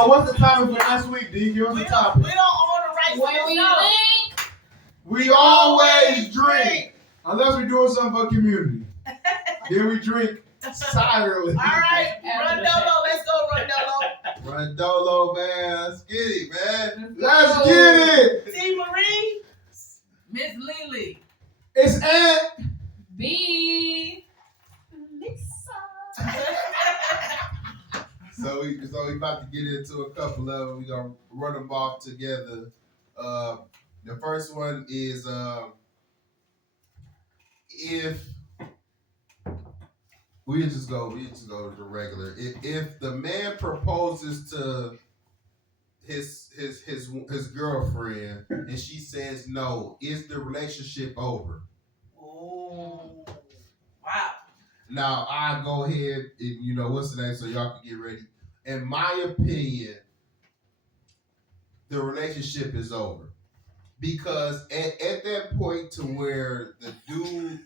So what's the topic for next week, D? Give us the topic. We don't own the rights When to we this link, We always drink. Unless we're doing something for community. Then we drink silently. All right, Rondolo, let's go, Rondolo. Rondolo, man. Let's get it, man. Let's get it. T. Marie. Miss Lily. It's Aunt B. So we about to get into a couple of them. We gonna run them off together. The first one is if we just go to the regular. If the man proposes to his girlfriend and she says no, is the relationship over? Oh, wow. Now I go ahead and what's the name so y'all can get ready. In my opinion, the relationship is over. Because at that point to where the dude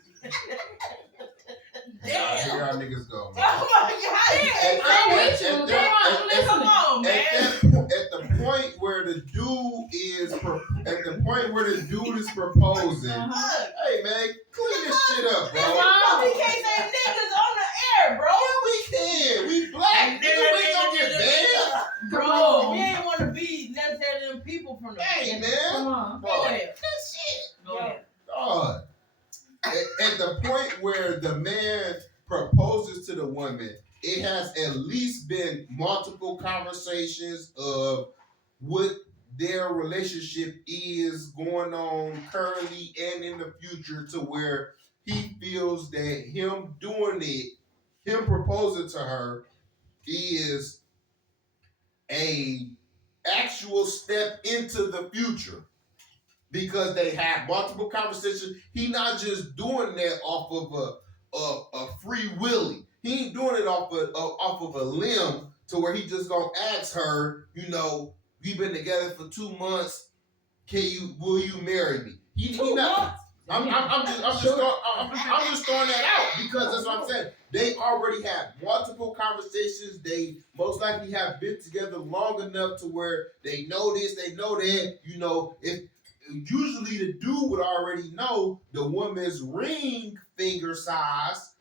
here y'all niggas go. Man. Oh my God! Come on, man. At the point where the dude is proposing, hey man, clean this shit up, bro. We can't say niggas on the air, bro. We can. We black. Nigga, we gonna get banned. Bro, we ain't want to be necessarily them people from the Hey man, Come on. bro, that shit. Go ahead. God. At the point where the man proposes to the woman, it has at least been multiple conversations of what their relationship is going on currently and in the future, to where he feels that him proposing to her is a actual step into the future. Because they have multiple conversations. He not just doing that off of a free willy. He ain't doing it off of a limb to where he just gonna ask her, we've been together for 2 months. Will you marry me? He not. I'm just throwing that out because that's what I'm saying. They already have multiple conversations. They most likely have been together long enough to where they know this, they know that. If usually the dude would already know the woman's ring finger size.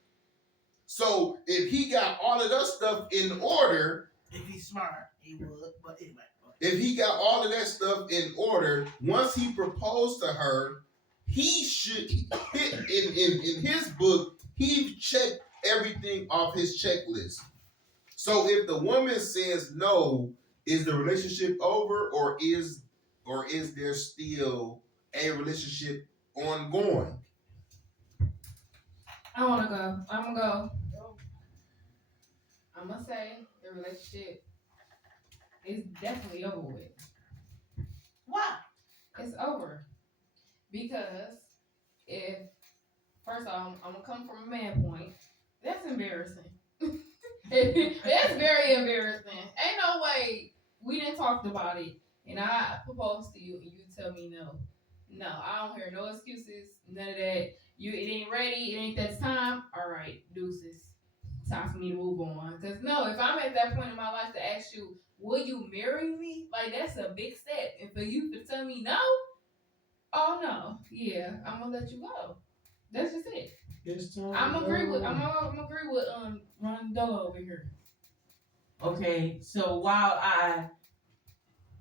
So if he got all of that stuff in order, If he's smart, he would. But anyway. if he got all of that stuff in order, once he proposed to her, he should in his book, he checked everything off his checklist. So if the woman says no, is the relationship over, or is there still a relationship ongoing? I want to go. I'm going to go. I'm going to say the relationship is definitely over with. Why? It's over. Because first off, I'm going to come from a man point. That's embarrassing. That's very embarrassing. Ain't no way we didn't talk about it and I propose to you and you tell me no. No, I don't hear no excuses, none of that. It ain't ready, it ain't that time. All right, deuces. Time for me to move on. Because no, if I'm at that point in my life to ask you, will you marry me? Like, that's a big step. And for you to tell me no, oh no, yeah, I'm gonna let you go. That's just it. I'm agree with Rondolo over here. Okay, so while I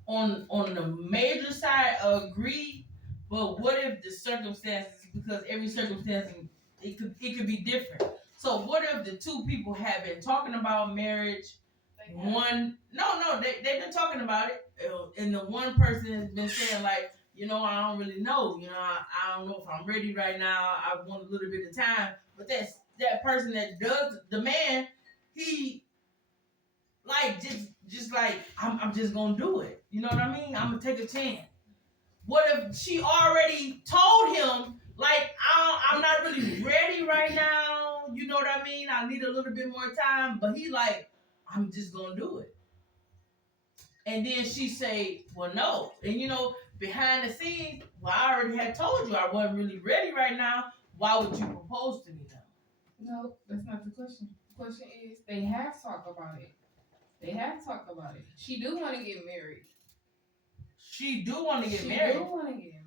on the major side agree, but what if the circumstances, because every circumstance it could be different. So what if the two people have been talking about marriage? They've been talking about it, and the one person has been saying like, I don't really know. I don't know if I'm ready right now. I want a little bit of time. But that's that person that does the man. He like just like I'm just gonna do it. You know what I mean? I'm gonna take a chance. What if she already told him like I'm not really ready right now? You know what I mean? I need a little bit more time. But he like I'm just gonna do it. And then she say, well, no. And behind the scenes, well, I already had told you I wasn't really ready right now. Why would you propose to me now? No, that's not the question. The question is, they have talked about it. They have talked about it. She do want to get married. She do want to get She married. do want to get married.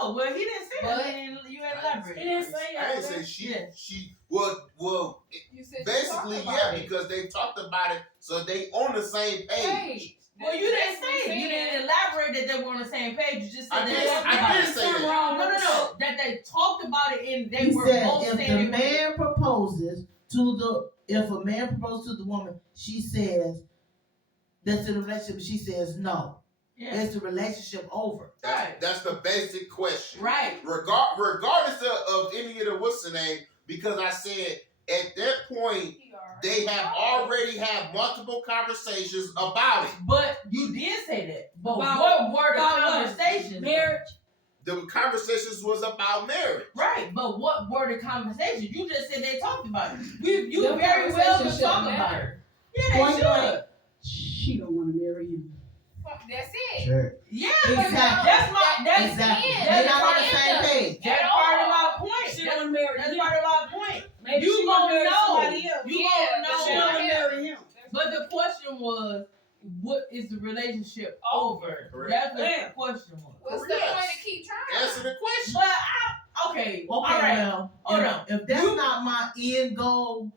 Oh well, he didn't say But- that. You ain't elaborate. He didn't say I didn't that. say she. Yeah. She. Well. You said she Basically, talked yeah, about it. because they talked about it, so they on the same page. Hey, Well, you didn't that's what say it. we You said. didn't elaborate that they were on the same page. You just said I they did- talked I about did it. say that. No. That they talked about it and they He were said both if saying the it man proposes to if a man proposes to the woman, she says that's in a relationship. She says no. Yeah. Is the relationship over? That's the basic question. Right. Regardless of any of the what's the name, because I said at that point He already they have already had multiple conversations about it. But you did say that. But About- what were the about what? conversations? Marriage. The conversations was about marriage. Right, but what were the conversations? You just said they talked about it. You Them very well conversations can talk shouldn't about it. matter. Yeah, they Point should. blank. She don't want to marry him. That's it. Check. Yeah, Exactly. that's Exactly. it. They're That's not on the the same end. page. That's At part of all. my point. She That's, don't marry that's him. part of my point. Maybe You she gonna marry know. somebody else. You Yeah, gonna but She know. don't wanna marry him. But the question was, what is the relationship over? Correct. That's what Yeah. the question was. What's the Yes. point to keep trying? Answer the question. But okay, all Okay, right. well, Hold if, on. if that's You- not my end goal,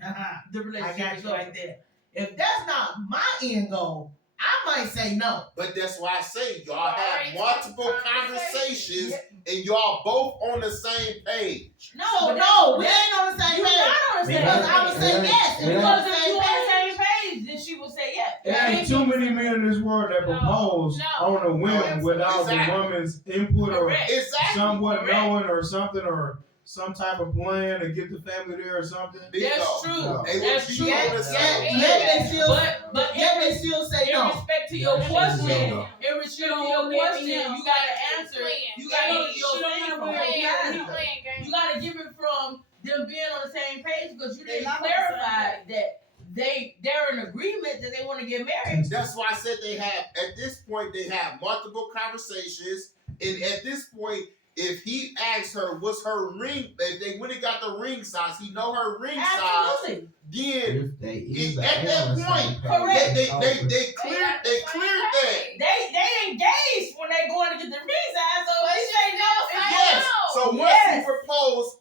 The I relationship got is you over. right there. If that's not my end goal, I might say no. But that's why I say y'all Already have multiple talked conversations Yeah. and y'all both on the same page. No, So but no, we that's- ain't on the same You're page. not on the same Because page. I would say yes. If we on Because the if same you on the page. same page, then she would say yes. There ain't too many men in this world that No, propose no. on a whim without Exactly. the woman's input or Correct. Exactly. somewhat Correct. knowing or something or some type of plan to get the family there or something. That's Bingo. true. No. They would That's be true. on Yet, the same yet, page. yet they still, But yet they still say in no. respect to your Yeah, question, no. in respect to don't your wanna marry question, him. you gotta answer. You gotta She give your don't thing wanna from marry both him. sides. playing games. You gotta give it from them being on the same page because you They didn't not on the same clarify that they're in agreement that they want to get married. That's why I said they have, at this point, they have multiple conversations. And at this point, if he asks her what's her ring, if they went and got the ring size, he know her ring size, Absolutely. then If they is either at on that the point, same page. Correct. they cleared that. They engaged when they going to get the ring size, so But if she they say no, still it's say Yes. no. So once Yes. he proposed,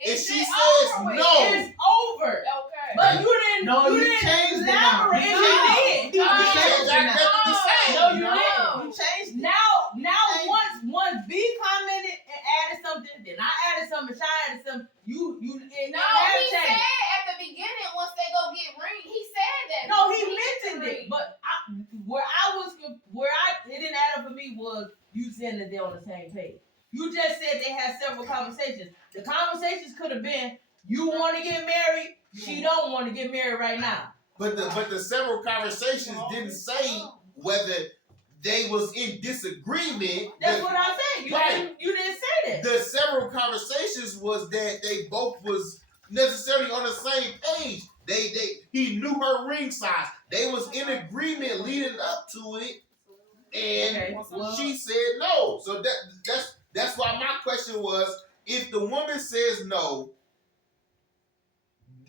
if Is she it says over with? no, it's over. Okay. But you didn't. No, you didn't changed it now. elaborate. You You changed did. it. You No. did. change that to the same. No, you No. didn't. You changed it. Now, Hey. once B commented and added something, then I added something, Shy added something. You it No, have he said changed. at the beginning once they go get ring, he said that. No, he He mentioned agreed. it, but it didn't add up for me was you saying that they're on the same page. You just said they had several conversations. The conversations could have been, you want to get married, she don't want to get married right now. but the several conversations didn't say whether they was in disagreement. That's what I'm saying. Right. You didn't say that. The several conversations was that they both was necessarily on the same page. He knew her ring size. They was in agreement leading up to it, and Okay, well- she said no. So that's why my question was: if the woman says no,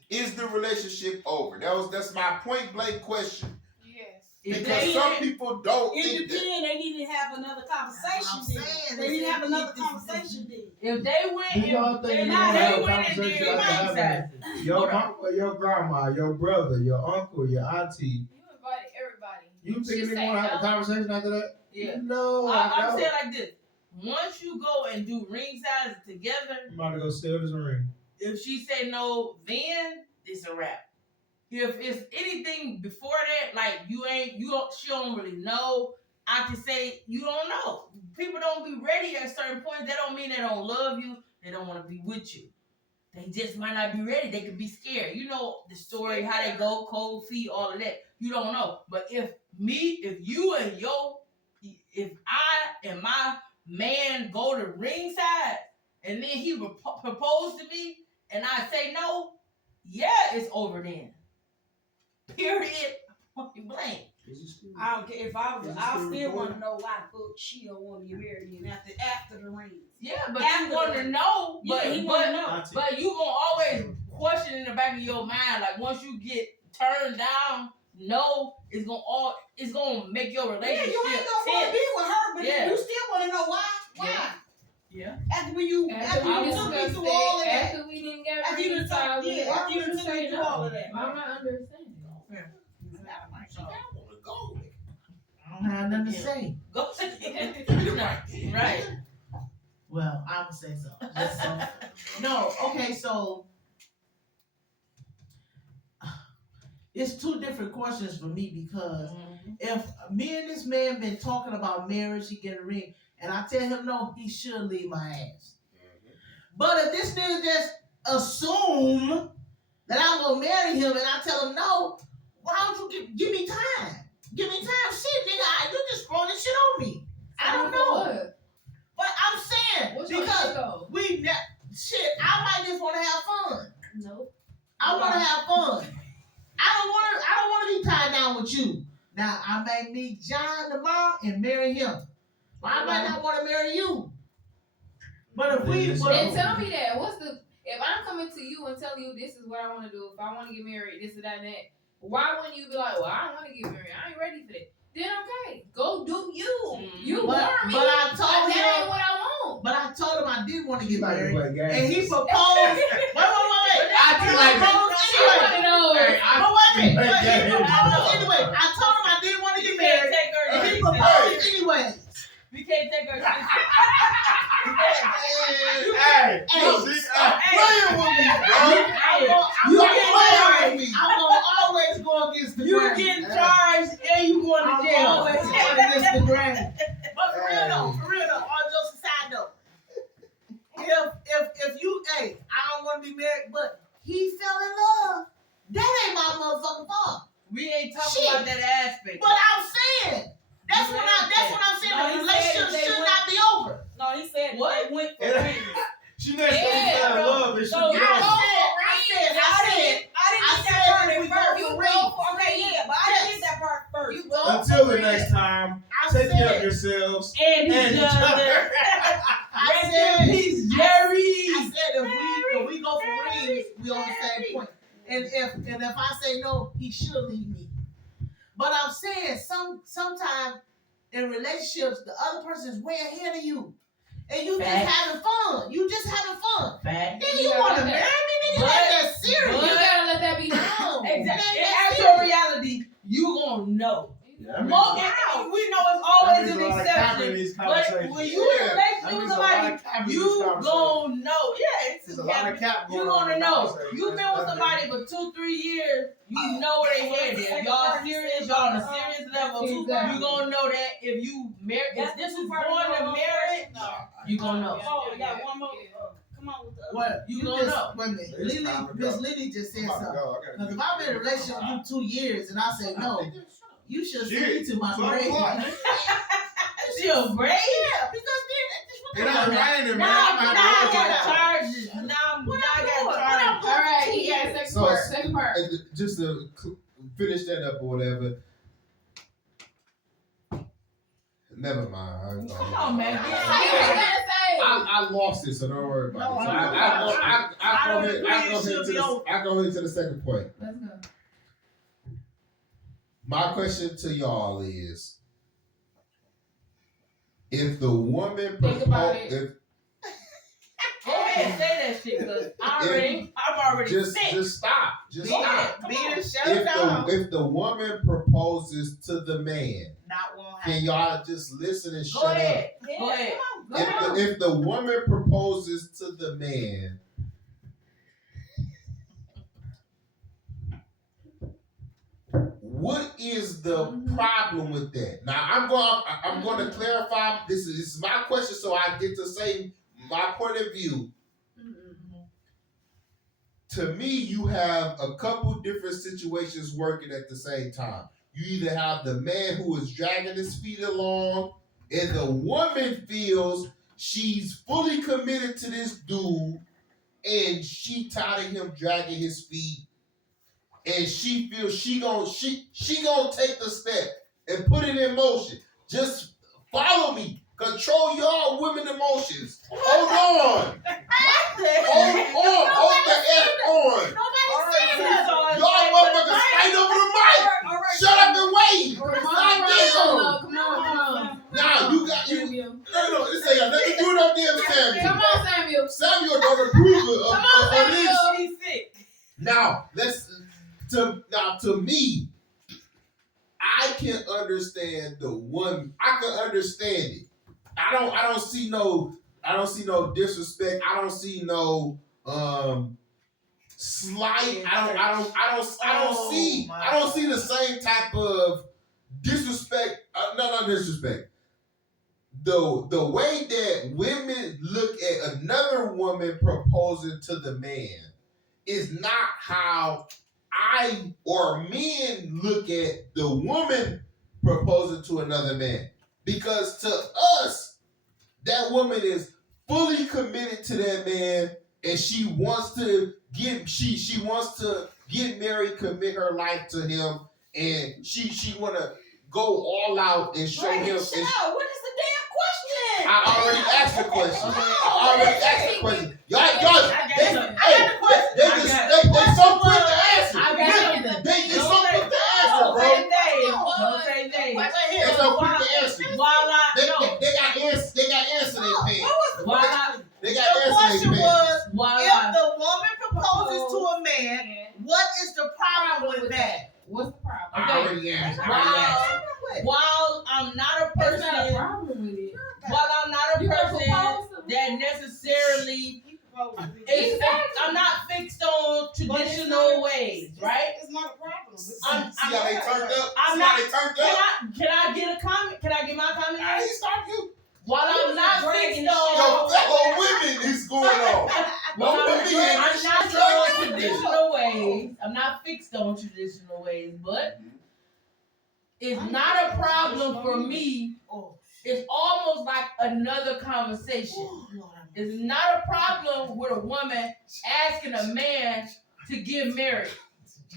is the relationship over? That's my point blank question. Yes. If Because they some didn't- people don't It think that. depends. They need to have another conversation. That's what I'm then. saying. They They need to said have another keep this- conversation then. If they went, Do y'all think and you wanna they have a went and conversation did like ring that? size. Your Hold on. uncle, your grandma, your brother, your uncle, your auntie. You invited everybody. You think She they say want to have a no. conversation after that? Yeah. No, I'm I don't. saying like this. Once you go and do ring size together, I'm about to go steal this ring. if she say no, then it's a wrap. If it's anything before that, like she don't really know, I can say you don't know. People don't be ready at certain points. That don't mean they don't love you. They don't want to be with you. They just might not be ready. They could be scared. You know the story, how they go, cold feet, all of that. You don't know. But if I and my man go to ringside and then he propose to me and I say no, yeah, it's over then. Period. Point blank. I don't care if I still want to know why the fuck she don't want to get married and after the ring. Yeah, but After you want the- to know, Yeah, he want to know. but you gonna always question in the back of your mind, like once you get turned down no is gonna make your Yeah, relationship you ain't gonna want to tense. be with her, but Yeah. you still want to know why. Why? Yeah. Yeah. After you After we took me discussed through all of it, that. after we didn't get After you done reconciled, took- yeah, why after you would done you took me say through no? all of that. I'm not understanding. I want to go. I don't have nothing to say. Go. Right. Well, I would say so. Just so. No, okay, so it's two different questions for me because if me and this man been talking about marriage, he get a ring, and I tell him no, he should leave my ass. But if this nigga just assume that I'm gonna marry him and I tell him no, why don't you give me time? Give me time, shit, nigga. You just throwing this shit on me. I don't know. What? But I'm saying What's your because ego? shit, I might just want to have fun. Nope. I want to have fun. I don't want to be tied down with you. Now I may meet John tomorrow and marry him. But I might not want to marry you. But if we, Then tell me that. If I'm coming to you and telling you this is what I want to do, if I want to get married, this and that and that, why wouldn't you be like, well, I don't want to get married. I ain't ready for that. Then okay, go do you. You But- want me. but I told that him- ain't what I want. But I told him I did want to get Like to married, play games. and he proposed. wait. I do like that. She one of those. Hey, But wait a minute. Hey, But he yeah, proposed anyway. I told him I did want to You get can't married, take her. and he to proposed anyway. We can't take her. Hey, Hey, stop playing with me, bro. I'm You gonna ain't playing with me. always go against the You grain. getting charged and you going to I'm jail. always going against the grain. But for real though, all jokes aside though, if you, I don't want to be married, but he fell in love. That ain't my motherfucking fault. We ain't talking Shit. about that aspect. But I'm saying that's what I'm saying. No, The he relationship said they should went- not be over. No, he said What? they went for Yeah. rings. She next to Yeah, fell in bro. love and she So, get yeah. off. I didn't get that part if at we go first. for You rings. go for okay, yeah, but I didn't get that part first. You go Until for the it. next time, I take care of said, yourselves And and each each other. other. I Rest said, in peace, Jerry. I said if we go for rings, we on the same point. And if I say no, he should leave me. But I'm saying sometimes in relationships, the other person is way ahead of you. And you Facts. just having fun. You just having fun. Fact. Then you want to marry me? Nigga, But- that's serious. You gotta let that be known. Exactly. In That's actual reality, you gonna know. Yeah, I mean, More, and we know it's always an exception. But when you in a Yeah, relationship with somebody, you gonna know. Yeah, it's There's a lot of cap you going on gonna in know. conversation. You've been with somebody for 2-3 years. You know where they headed. If y'all serious, y'all on a serious level. Exactly. You gonna know that if you marry, if this is too going far to marriage, you gonna know. Oh, we got one more. Come on with the other. What? You You gonna just, know. wait a minute. It's Lily, time to Miss go. Lily just said I'm about to something. go. I gotta Because do if I'm in a relationship with you 2 years and I say no, you should see me to my 12 grave. o'clock. She a grave? Yeah, because then It ain't raining, man. Now I'm I out to got work. charges. Now I got charges. All right, he got second So, part. Second part. Just to finish that up or whatever. Never mind. Come on, man. Say what you gotta say. I lost it, so don't worry about No, it. So I don't agree. It should be over. I go into the second point. Let's go. My question to y'all is, if the woman Think about it. if Go ahead, say that shit, cause I'm already just sick. just stop, just Beat stop. it. Beat it. Shut it down. If the woman proposes to the man, Not one can y'all just listen and Go shut ahead. up? Go ahead. Go ahead. If the woman proposes to the man, what is the problem with that? Now I'm going to clarify. This is my question, so I get to say my point of view. To me, you have a couple different situations working at the same time. You either have the man who is dragging his feet along, and the woman feels she's fully committed to this dude, and she tired of him dragging his feet, and she feels she gonna take the step and put it in motion. Just follow me. Control y'all women emotions. Hold on. Hold the F on. Nobody said that. Y'all motherfuckers fighting over the mic. All right. Shut up and wait. Come Goddamn. on. Nah, you got you. Samuel. No, this ain't got nothing to do with no damn Samuel. Come on, Samuel. Samuel don't approve of Come on, this. Samuel. He's sick. Now, to me, I can understand the one. I can understand it. I don't see no disrespect. I don't see no slight. I don't see the same type of disrespect. Not disrespect. The way that women look at another woman proposing to the man is not how I or men look at the woman proposing to another man. Because to us, that woman is fully committed to that man, and she wants to get married, commit her life to him, and she wanna go all out and show him. Shut up. What is the damn question? I already asked the question. Y'all, I they so quick to answer. I got something. They so quick to answer, Don't bro. say names. Don't say names. They so quick to answer. They got answers. They got answers in their What pen. was the Why question? not? They The got answers question in their pen. was, Why if not? the woman proposes to a man, what is the problem with that? What's the problem? I already answered. While I'm not a There's not a person, problem with it. while I'm not a You gonna person propose to me? that necessarily is, Exactly. I'm not fixed on traditional ways, right? It's not a problem. See how they turned up? I'm See how not- they turned up? Can I get a comment? Can I get my comment? I ain't start you. While I'm not fixed Yo, on, fellow women is going on. while Don't put me in I'm this not shit. on traditional ways, I'm not fixed on traditional ways, but it's not a problem for me. It's almost like another conversation. It's not a problem with a woman asking a man to get married.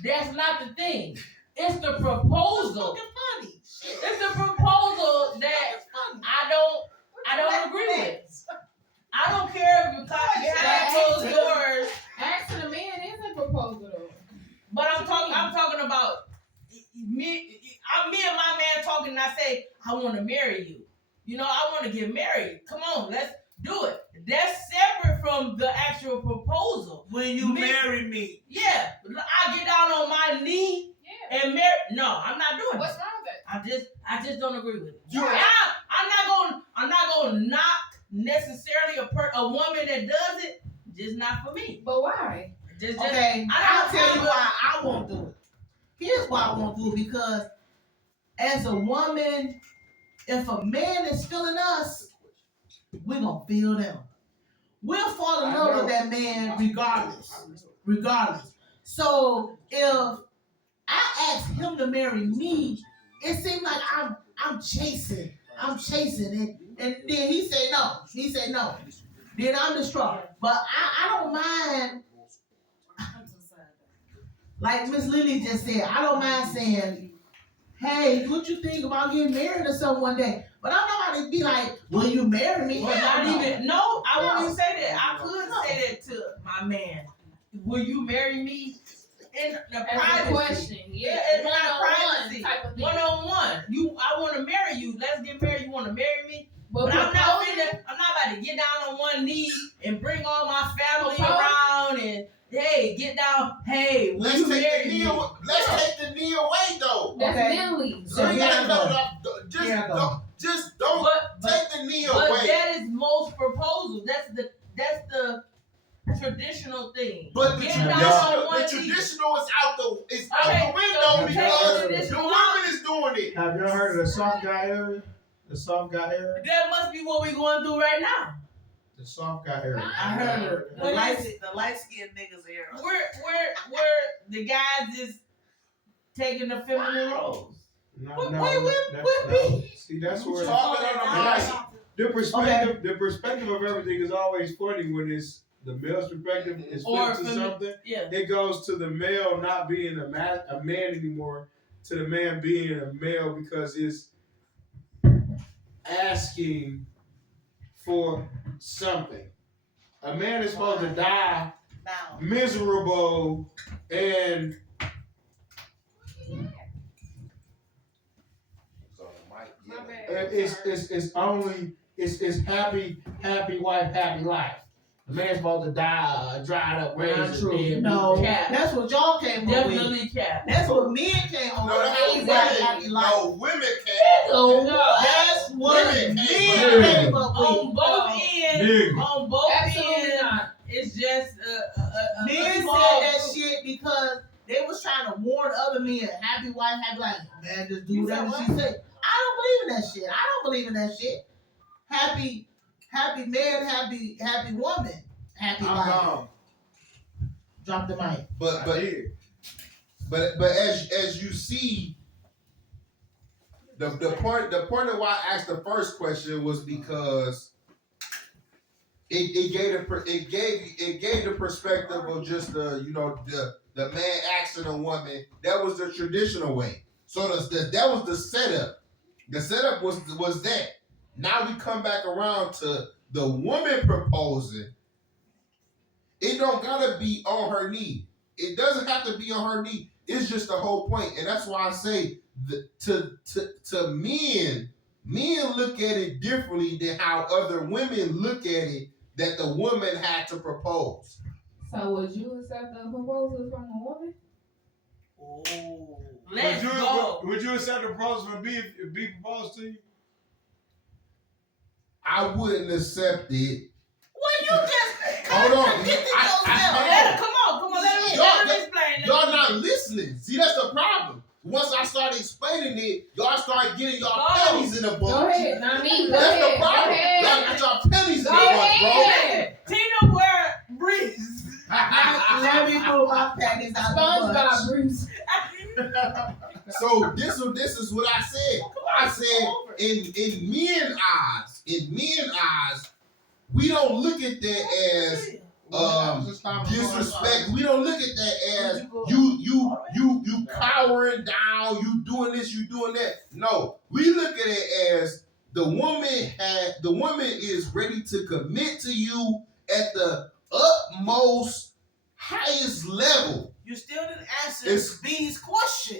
That's not the thing. It's the proposal. Funny. It's the proposal that I don't agree with. I don't care if it's behind closed doors, Asking a man is a proposal though. but I'm talking about me and my man talking, and I say I want to marry you. You know, I want to get married. Come on, let's do it. That's separate from the actual proposal. When you marry me. Yeah, I get down on my knee Yeah. and marry. No, I'm not doing What's it. wrong with that? I just don't agree with it. You- I'm not gonna knock necessarily a woman that does it. Just not for me. But why? Just Okay, I I'll don't tell you know. why I won't do it. Here's why I won't do it, because as a woman, if a man is feeling us, we're gonna feel them. We'll fall in love with that man regardless. So if I ask him to marry me, it seems like I'm chasing, and then he say no. Then I'm distraught. But I don't mind. Like Miss Lily just said, I don't mind saying, hey, what you think about getting married or something one day? But I'm not going to be like, will you marry me? But Hell not no. even I won't even say that. I could say that to my man. Will you marry me in the As a privacy? question. Yeah, it's not privacy. type of thing. 1-on-1. I want to marry you. Let's get married. You want to marry me? But But I'm not proposing- about to get down on one knee and bring all my family Proposing- around and hey, get down. Hey, will Let's you take marry the me? knee away. Let's take the knee away though. That's Okay. mentally. So you here gotta I cut go. it off. Here I go. Just don't But take the knee But away. that is most proposals. That's the traditional thing. But the Getting down traditional, on one the knee. traditional is out the Okay, window so because take the traditional woman is doing it. Have y'all heard of the soft guy area? The soft guy area? That must be what we're going through right now. The soft guy area. I heard The light skinned niggas era. We're the guys is taking the feminine roles. No, But no, wait, that's we're no. See, that's where Talking on the mic. the perspective of everything is always funny when it's the male's perspective is Or flipped to something. Yeah. It goes to the male not being a man anymore, to the man being a male because it's asking for something. A man is supposed to die Now, miserable and it's happy wife, happy life. The man's supposed to die, dried up, Not raised true. dead. No, Cap. that's what y'all came up with. Definitely cap. That's what men came up No, with. that's Happy what wife, happy life. no, women can't. No, No. that's what Women men came came up with. On both ends, Nigga. on both Absolutely ends, not. it's just a Men said small that group. shit because they was trying to warn other men. Happy wife, happy life. Man, just do whatever she say. I don't believe in that shit. I don't believe in that shit. Happy man, happy woman, happy I'm life. gone. Drop the mic. But as you see, the point of why I asked the first question was because it gave the perspective of just the man asking a woman. That was the traditional way. So that was the setup. The setup was that. Now we come back around to the woman proposing. It don't gotta be on her knee. It doesn't have to be on her knee. It's just the whole point, and that's why I say to men look at it differently than how other women look at it. That the woman had to propose. So would you accept a proposal from a woman? Oh, let's Would you, go. would you accept the proposal from B if B proposed to you? I wouldn't accept it. Well, you just Hold on. contradicted I- yourself. I- Come on, let me Y'all- explain. Y'all not listening. See, that's the problem. Once I started explaining it, y'all start getting y'all Go. pennies in the bunch. Go ahead, not me. Go That's ahead. the problem. Go ahead. Y'all got y'all pennies Go in the bunch, ahead. Tina wear breeze. Let me pull my panties out the bunch. SpongeBob Bruce. bro. So this is what I said. I said in men's eyes, we don't look at that as disrespect. We don't look at that as you cowering down, you doing this, you doing that. No, we look at it as the woman is ready to commit to you at the utmost highest level. You still didn't answer It's- B's question.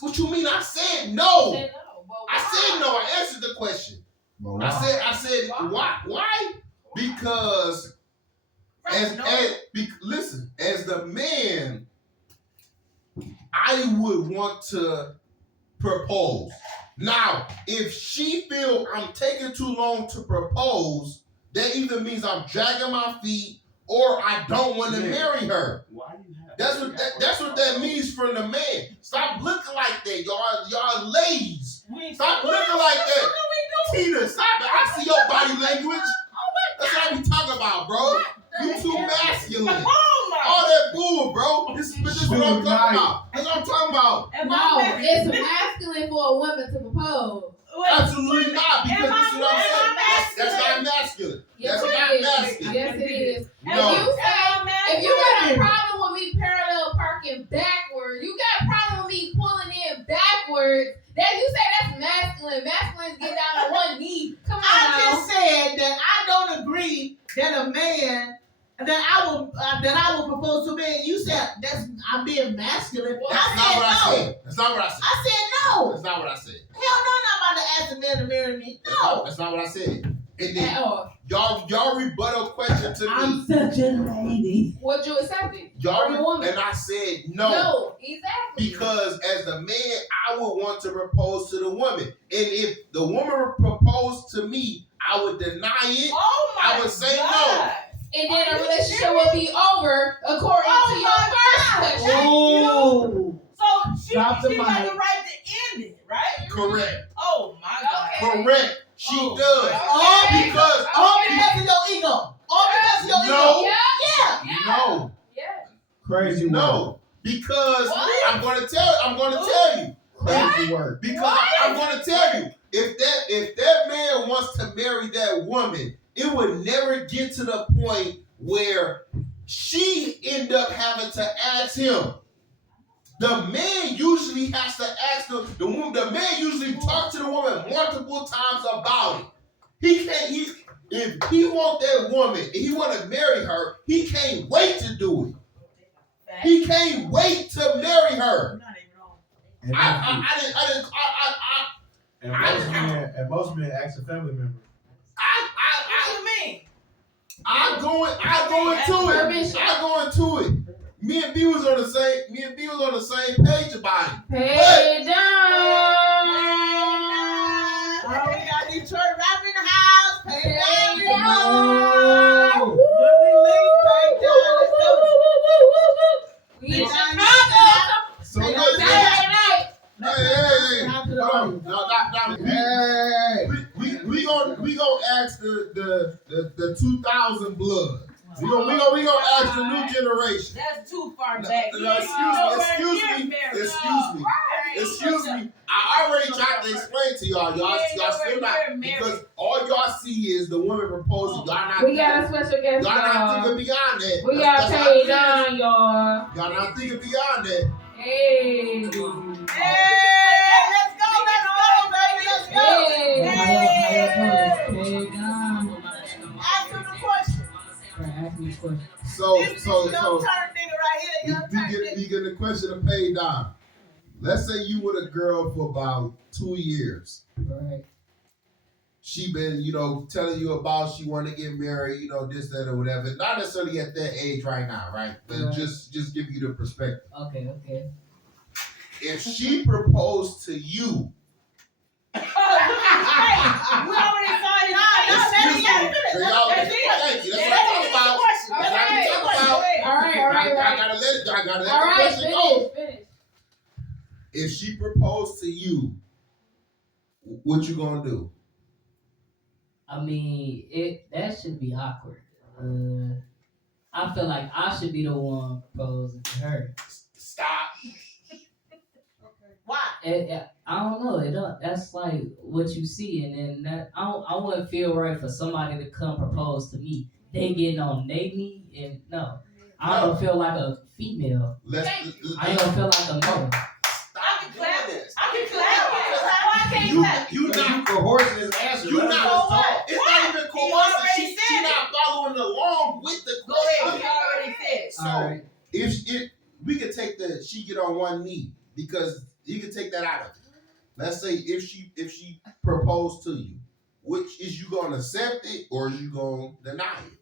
What you mean? I said no. Said no, but I said why? no. I answered the question. But I said why? Why? Because listen, as the man, I would want to propose. Now, if she feel I'm taking too long to propose, that either means I'm dragging my feet or I don't want to marry her. why you have That's what that means from the man. Stop looking like that, y'all ladies. Stop looking like that. Tina, stop it. I see your body language. That's what we talking about, bro. You too masculine. All that bull, bro. This is what I'm talking about. That's what I'm talking about. No, it's masculine for a woman to propose. Absolutely not, because this is what I'm saying. That's not masculine. Yes, That's it not is. masculine. Yes, it is. No. If you got a problem with me parallel parking backwards, you got a problem with me pulling in backwards, then you say that's masculine. Masculines get down on one knee. Come on I now. just said that I don't agree that a man that I will propose to a man. You said I'm being masculine. That's not what I said. That's not what I said. I said no. That's not what I said. Hell no, I'm not about to ask a man to marry me. No. That's not what I said. And then At all. y'all rebuttal question to me. I'm such a lady. Would you accept it? Y'all From a woman? and I said no. No, exactly. Because as the man, I would want to propose to the woman. And if the woman proposed to me, I would deny it. I would say no. And then a relationship will be over according to your first question. Oh. So she Drop got the the mic. right to end it, right? Correct. Oh my God. Okay. Correct. She Oh. does. All Okay. because All because of your ego. All because of your No. ego. Yeah. Yeah. no. Yeah. Crazy No. Because What? I'm gonna tell you. Crazy work. Because I'm gonna tell you. If that man wants to marry that woman, it would never get to the point where she end up having to ask him. The man usually has to ask the woman. The man usually talks to the woman multiple times about it. If he want that woman and he want to marry her, he can't wait to do it. He can't wait to marry her. And And most men ask a family member. What you mean? I go into it. Me and B was on the same page about it. Pay down. Oh, we got Detroit rap in the house. Pay Pay down. down. When we leave, pay down. Let's go. We in Pay down. Chicago. So Saturday look, night. hey, After the hold audience. on. No, Hey. we gonna ask the 2000 blood. We gonna ask the new generation. That's too far No, back. no, excuse me. I already tried to explain to y'all. Y'all still not, because all y'all see is the woman proposing. Y'all not We got a special guest. y'all not y'all. thinking beyond that. We That's got how paid it is. down, y'all. Y'all not thinking beyond that. Hey. Hey, let's go, baby. Let's go. Hey. Paid down. Ask him the question. Ask me a question. So This young turn nigga right here. Young turn nigga. we get the question of pay down. Let's say you with a girl for about 2 years. Right. She been, telling you about she want to get married, this, that, or whatever. Not necessarily at that age right now, right? But Right. just give you the perspective. Okay. If she proposed to you, We already saw it. Excuse me. Thank you. That's what I'm talking about. That's what I'm talking about. All right. I gotta let All the right, question go. finish. If she proposed to you, what you gonna do? I mean, that should be awkward. I feel like I should be the one proposing to her. Stop. Why? I don't know. That's like what you see, and then that I wouldn't feel right for somebody to come propose to me. They getting on they knee, and no, I don't feel like a female. I don't feel like a male. I can clap. this. I can clap. Why can't you clap? You not coercing his answer. You Let him not. just talk. It's not even He coercive. already She said not following along with the Go ahead. question. You already said. So Alright. if we could take she get on one knee, because you can take that out of it. Let's say if she proposed to you, which is you gonna accept it or is you gonna deny it?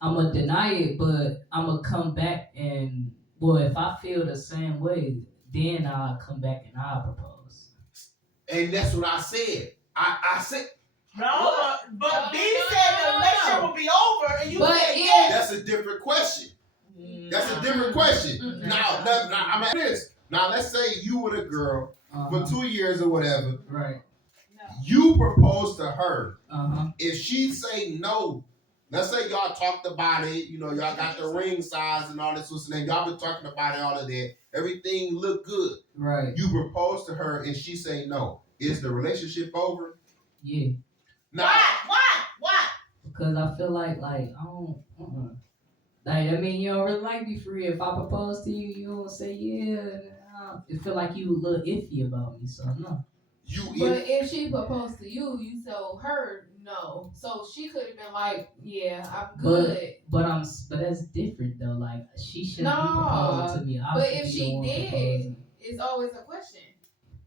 I'm gonna deny it, but I'm gonna come back and if I feel the same way, then I'll come back and I'll propose. And that's what I said. I said No, but B said the relationship will be over, and you But said if- yes. that's a different question. That's a different question. Now I'm at this. Now let's say you with a girl for 2 years or whatever. Right. You propose to her. If If she say no, let's say y'all talked about it, y'all got the ring size and all this what's name. Y'all been talking about it, all of that. Everything look good. Right. You propose to her and she say no. Is the relationship over? Yeah. Now, Why? Because I feel like I don't. Like, I mean, you don't really like me for real. If I propose to you, you don't say yeah. It feel like you a little iffy about me, so no. But if she proposed to you, you told her no. So she could have been like, yeah, I'm good. But that's different though. Like she shouldn't be No, proposing to me. I but should if be she the one did, proposing. It's always a question.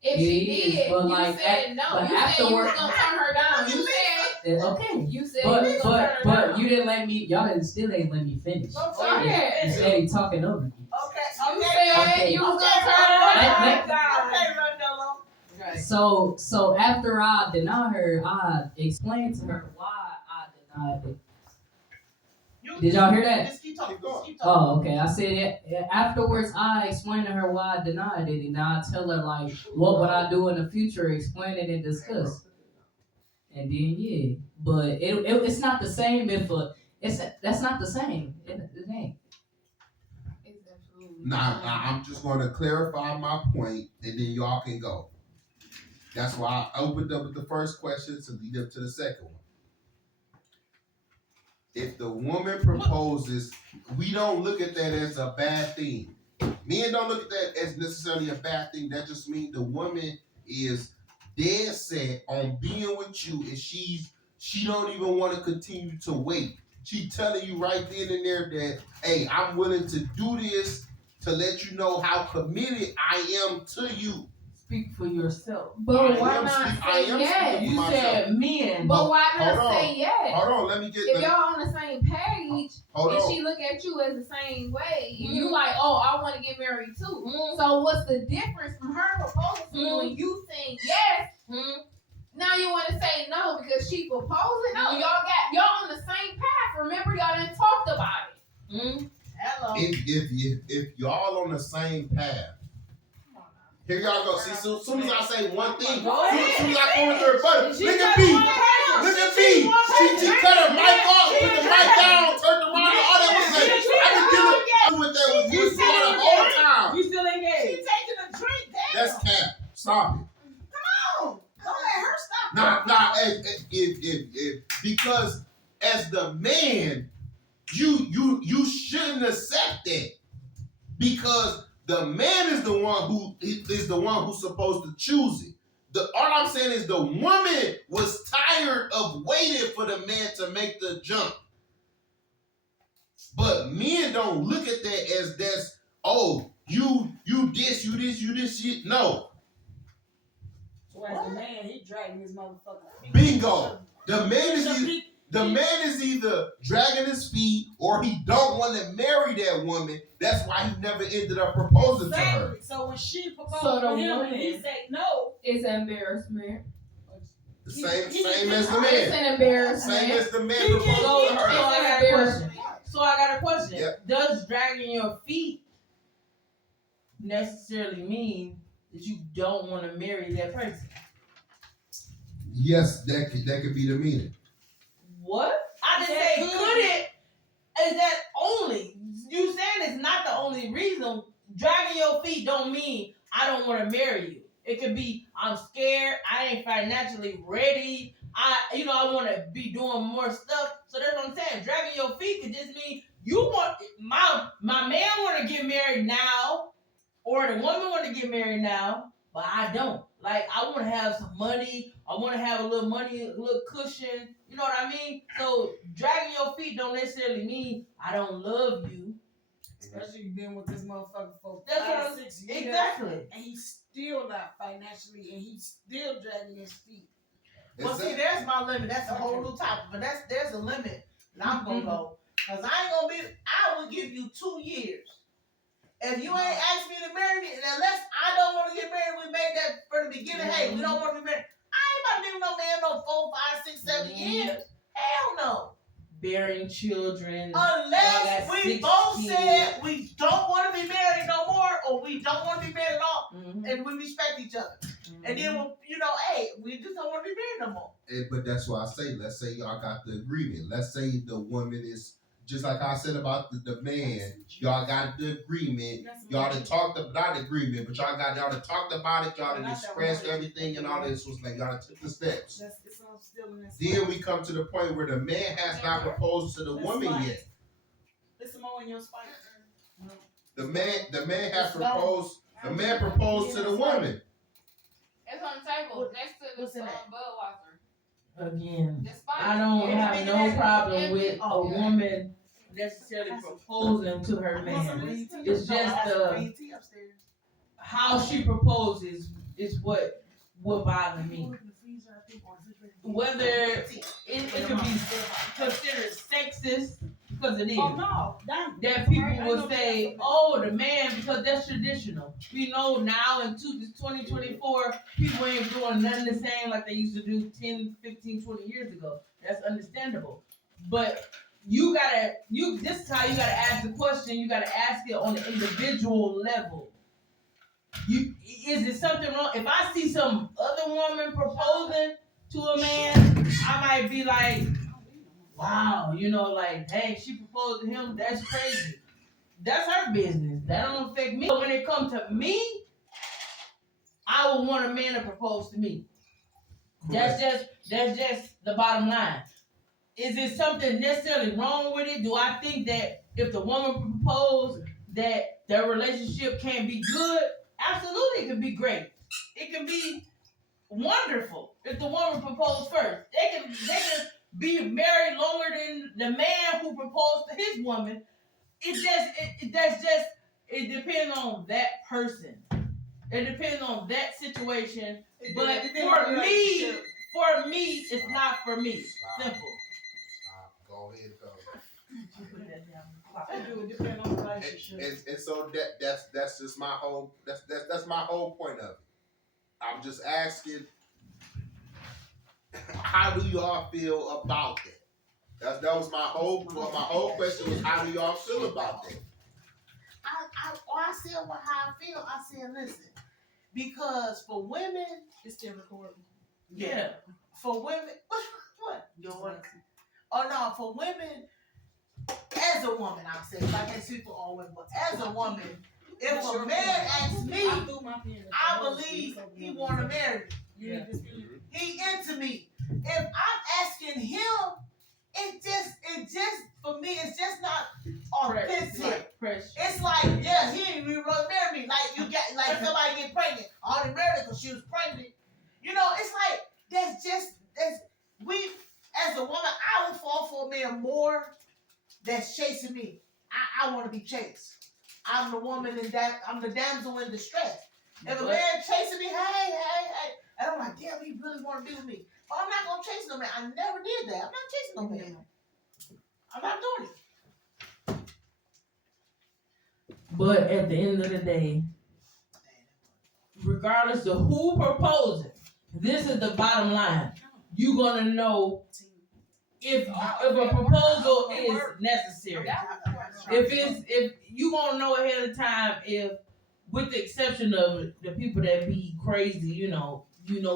If It she is, did, but you like, said no. but You said you was afterward- gonna turn her down. Okay. You said you was gonna turn her But down. you didn't let me. Y'all still ain't let me finish. Go Sorry. ahead. You said he talking over me. You Okay. said Okay. you was Okay, gonna turn her down. Okay, Rondolo. Right. So after I deny her, I explained to her why I denied it. Did y'all hear that? Just keep talking. Just keep talking. Oh, okay. I said afterwards. I explained to her why I denied it, and I tell her like what would I do in the future, explain it and discuss. And then yeah, but it's not the same that's not the same. It ain't. It's absolutely now I'm just going to clarify my point, and then y'all can go. That's why I opened up with the first question to lead up to the second one. If the woman proposes, we don't look at that as a bad thing. Men don't look at that as necessarily a bad thing. That just means the woman is dead set on being with you, and she don't even want to continue to wait. She telling you right then and there that, hey, I'm willing to do this to let you know how committed I am to you. speak for yourself. But why am not speak- I say am yes? speaking You myself. said men. But why Hold not on. say yes? Hold on, let me get. If y'all on the same page, Hold and on. she look at you as the same way, and you like, oh, I want to get married too. So what's the difference from her proposing to you and you saying yes? Now you want to say no because she proposing? No, y'all on the same path. Remember, y'all done talked about it. Hello. If y'all on the same path, here y'all go. See, soon as I say one thing, soon as I go into her butt, look at me. Look at me. She cut her mic off, put the mic down, turned around, and all that was like, I been dealing with that with you for the whole time. You still She engaged. taking a drink. Damn. That's cap. Stop it. Don't let her stop. Nah. If because as the man, you shouldn't accept that because the man is the one who's supposed to choose it. All I'm saying is the woman was tired of waiting for the man to make the jump. But men don't look at that as that's you this shit. No. So as a man, he dragging his motherfucker. Bingo. The man is either dragging his feet or he don't want to marry that woman. That's why he never ended up proposing to her. Exactly. So when she proposed So the to him woman- and he said no, It's embarrassment. The same as the It's man. an embarrassment. Same as the man So, proposed so to I her. got a question. So I got a question. Yep. Does dragging your feet necessarily mean that you don't want to marry that person? Yes, that could be the meaning. What? I didn't say could it. Is that only? You saying it's not the only reason. Dragging your feet don't mean I don't want to marry you. It could be I'm scared. I ain't financially ready. I want to be doing more stuff. So that's what I'm saying. Dragging your feet could just mean you want my man want to get married now, or the woman want to get married now, but I don't. Like I want to have some money. I want to have a little money, a little cushion. You know what I mean? So dragging your feet don't necessarily mean I don't love you. especially been with this motherfucker for That's 5, 6 years, Exactly. and he's still not financially, and he's still dragging his feet. Well, see, there's my limit. That's a whole new topic, but there's a limit, and I'm gonna go because I will give you 2 years. If you ain't asked me to marry me, and unless I don't want to get married, we made that from the beginning. Hey, we don't want to be married. I ain't about to be with no man no 4, 5, 6, 7 years. Hell no. Bearing children. Unless Y'all got we 6 both kids. said we don't want to be married no more, or we don't want to be married at all, Mhm. and we respect each other. And then, hey, we just don't want to be married no more. But that's why I say, let's say y'all got the agreement. Let's say the woman is just like I said about the man. Y'all got the agreement. Y'all done talked about not agreement, but y'all done talked about it. Y'all done expressed everything and all this was like y'all done took the steps. It's all still in this. Then we come to the point where the man has not proposed to the woman yet. It's more in your spine. The man has proposed. The man proposed to the woman. It's on the table next to What's the in that? Budweiser. Again, The spot. I don't Yeah. have no problem with a Oh, yeah. woman necessarily proposing to her man. It's just how she proposes is what bother me. Whether it could be considered sexist because it is. Oh no, That people will say, oh, the man, because that's traditional. We know now in 2024, people ain't doing nothing the same like they used to do 10, 15, 20 years ago. That's understandable. But this is how you gotta ask the question. You gotta ask it on an individual level. Is it something wrong? If I see some other woman proposing to a man, I might be like, wow, like, dang, she proposed to him. That's crazy. That's her business. That don't affect me. But when it comes to me, I would want a man to propose to me. That's just the bottom line. Is it something necessarily wrong with it? Do I think that if the woman proposed that their relationship can be good? Absolutely, it can be great. It can be wonderful if the woman proposed first. They can be married longer than the man who proposed to his woman. It depends on that person. It depends on that situation. It But depends for on the me, relationship. it's not for me. Simple. Go ahead, go. It do depend on the relationship. And so that's just my whole that's my whole point of it. I'm just asking, how do y'all feel about that? That was my whole question was, how do y'all feel about that? I said how I feel. I said, listen, because for women, It's still recording. Yeah. for women, what? You know what? Oh no, for women, as a woman, I'm saying, like I can't speak for all women, but as a woman, if a man asks me, I threw my pen. I believe he want to marry me. You need to speak. He into me. If I'm asking him, it just for me, it's just not authentic. Pressure. It's like, yeah, he ain't even really marry me. Like you got, like somebody get pregnant. I only married because she was pregnant. You know, it's like we as a woman, I would fall for a man more that's chasing me. I want to be chased. I'm the woman in that. I'm the damsel in distress. If a man chasing me, hey, and I'm like, damn, he really want to be with me. But I'm not gonna chase no man. I never did that. I'm not chasing no man. I'm not doing it. But at the end of the day, regardless of who proposing, this is the bottom line. You're gonna know if a proposal is necessary. If you gonna know ahead of time, if with the exception of the people that be crazy, you know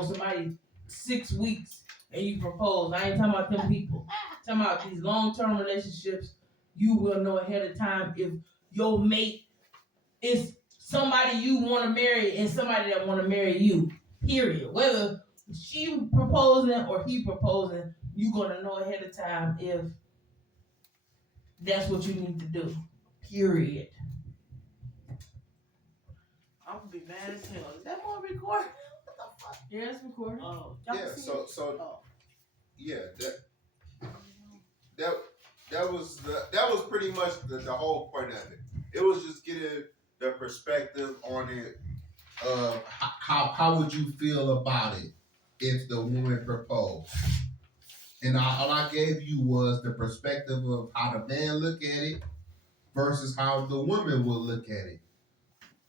somebody 6 weeks and you propose. I ain't talking about them people. I'm talking about these long-term relationships. You will know ahead of time if your mate is somebody you want to marry and somebody that want to marry you. Period. Whether she proposing or he proposing, you gonna know ahead of time if that's what you need to do. Period. I'm gonna be mad as hell. Is that more recording? What the fuck? Yeah, it's recorded. Oh, Yeah, so yeah, that was pretty much the whole point of it. It was just getting the perspective on it of how would you feel about it if the woman proposed. And all I gave you was the perspective of how the man look at it versus how the woman will look at it.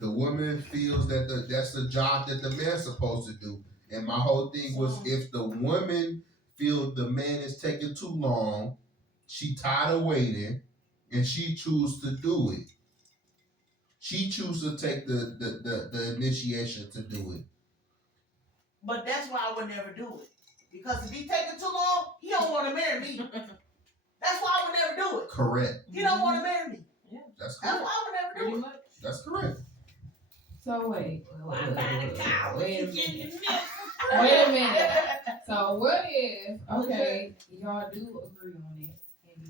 The woman feels that that's the job that the man's supposed to do. And my whole thing was, if the woman feels the man is taking too long, she tired of waiting, and she choose to do it. She choose to take the initiation to do it. But that's why I would never do it. Because if he taking too long, he don't want to marry me. That's why I would never do it. Correct. He don't want to marry me. That's That's correct. why I would never Pretty do it. much. That's correct. So wait. I'm buying a cow. Wait a You getting minute. milk? Wait a minute. So what if, okay, y'all do agree on it, and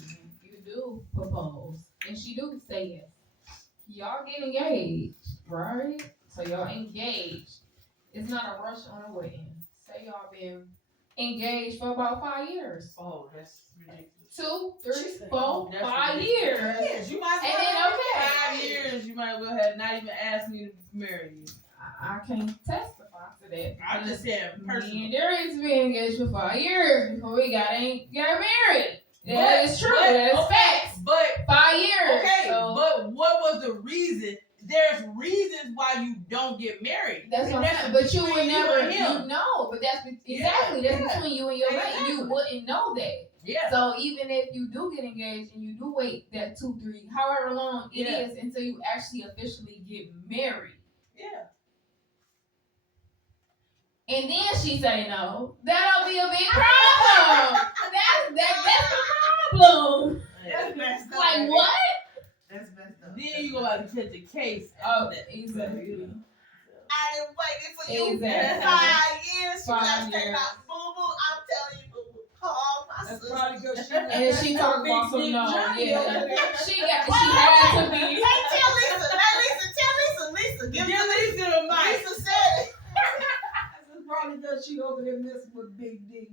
you do propose, and she do say yes. Y'all get engaged, right? So y'all engaged. It's not a rush on a wedding. Say y'all been engaged for about 5 years. Oh, that's ridiculous. 2, 3, 4, That's 5 ridiculous. years. Yes, you might as And well. then okay. 5 years, you might well have not even asked me to marry you. I can't testify to that. I'm just saying, Me personally. and Darius been engaged for 5 years before we got married. But- That is true. but- That's okay, facts. But 5 years. okay, So but what was the reason? There's reasons why you don't get married. that's And what I'm that's saying. But you would between you never, and him. you know. But that's exactly Yeah, that's between you and your mate. Exactly. You wouldn't know that. Yeah. So even if you do get engaged and you do wait that 2, 3, however long it Yeah. is until you actually officially get married, Yeah. and then she say no, that'll be a big problem. That's the problem. That's messed up. Like baby. what? That's messed up. Then you go out and catch a case. Oh, after that. exactly. I done waited for you Exactly. 5 years. You 5 guys take years. out boo boo. I'm telling you, boo boo. Call my That's sister. probably because she. And then she talk about some Big no, Johnny yeah. over there. She had to be. Hey, tell Lisa. Tell Lisa. Give Give Lisa the mic. Lisa said it. That's probably because she over there messing with Big Dick.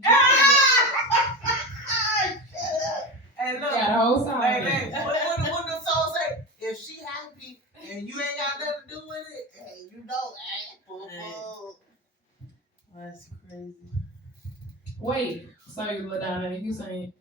And look, Got a whole hey, side. hey, what the soul say? If she happy and you ain't got nothing to do with it, hey, you know, Wait, sorry, LaDonna, you saying,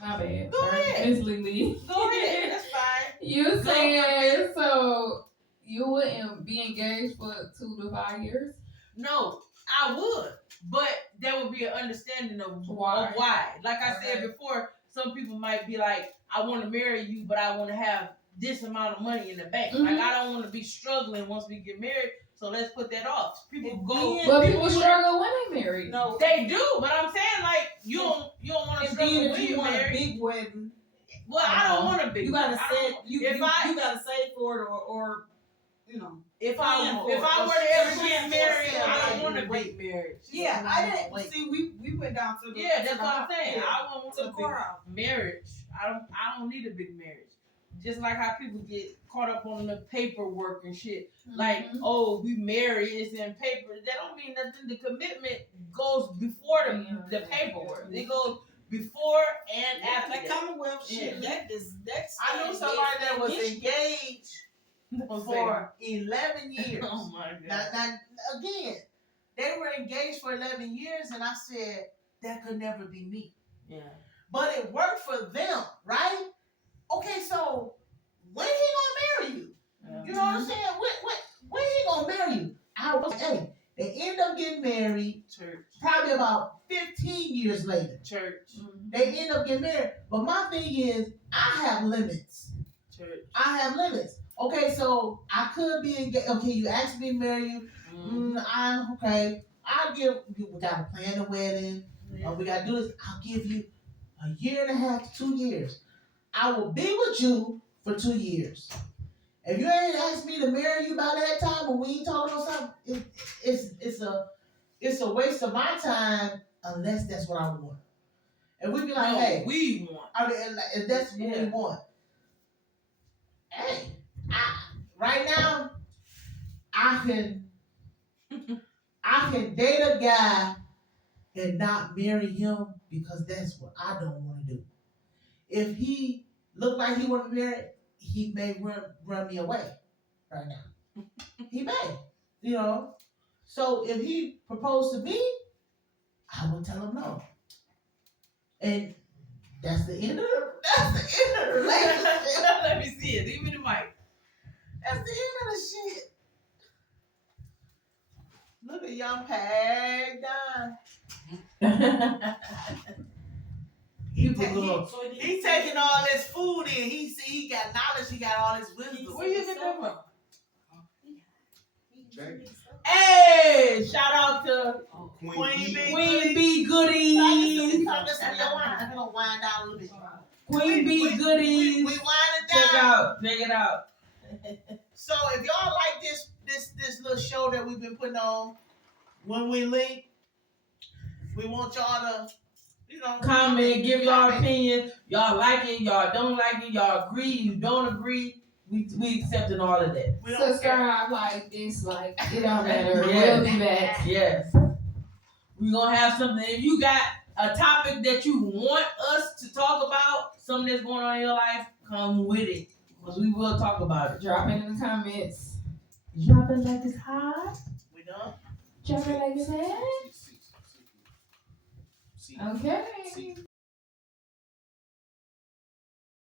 my bad. Go Sorry, ahead. Miss Lily. Go ahead. That's fine. You saying, so you wouldn't be engaged for 2 to 5 years? No, I would, but there would be an understanding of Why? why. Like I said before, some people might be like, I want to marry you, but I want to have this amount of money in the bank. Like, I don't want to be struggling once we get married, so let's put that off. People go, But people struggle when they marry. No, they do, but I'm saying like you don't want to and struggle then when if you you want a married. big wedding, Well, I don't want a big. you gotta I don't- set you if you, I you gotta save for it or you know. if plan I for if it. I were to ever Plan get for married, it. I don't want a big marriage. Yeah, I didn't Wait. see. We went down to the Yeah, that's what I'm saying. Yeah. I won't want To a the big courthouse. marriage. I don't need a big marriage. Just like how people get caught up on the paperwork and shit. Like, oh, we married, it's in paper. That don't mean nothing. The commitment goes before the paperwork. It goes before and Yeah, after that that. Commonwealth shit. Yeah. That's. I knew somebody that was engaged Don't say for 11 that. years. Oh my Now, god. again, they were engaged for 11 years, and I said, that could never be me. Yeah. But it worked for them, right? Okay, so when he gonna marry you? You know what I'm saying? When he gonna marry you? Hey, they end up getting married Church. probably about 15 years later. Church. They end up getting married. But my thing is, I have limits. Church. I have limits. Okay, so I could be engaged. Okay, you asked me to marry you. Okay. We gotta plan the wedding. We gotta do this. I'll give you a year and a half to 2 years. I will be with you for 2 years. If you ain't asked me to marry you by that time, or we ain't talking about something, it's a waste of my time unless that's what I want. And we be like, No, hey, we want. I mean, if that's what we Yeah. want. Hey, right now, I can date a guy and not marry him because that's what I don't want to do. If he look like he want to be married, he may run me away right now. He may, you know. So if he proposed to me, I will tell him no. And that's the end of the relationship. Let me see it. Give me the mic. That's the end of the shit. Look at y'all packed down. He taking all this food in. He got knowledge. He got all this wisdom. Where you get that from? Jake. Hey, shout out to Queen B. Queen B Goodies. We're gonna wind down a little bit. Queen B We Goodies. wind it Check down. it out. So if y'all like this little show that we've been putting on, when we link, we want y'all to, you know, Comment, give y'all comment. opinion. Y'all like it, y'all don't like it, y'all agree, you don't agree. We accepting all of that. We don't care. Subscribe, like, dislike. It don't matter. Yeah. We'll be back. Yes. We're gonna have something. If you got a topic that you want us to talk about, something that's going on in your life, come with it. Because we will talk about it. Drop it in the comments. Drop it like it's hot. We done. Drop it like it's hot. See. Okay.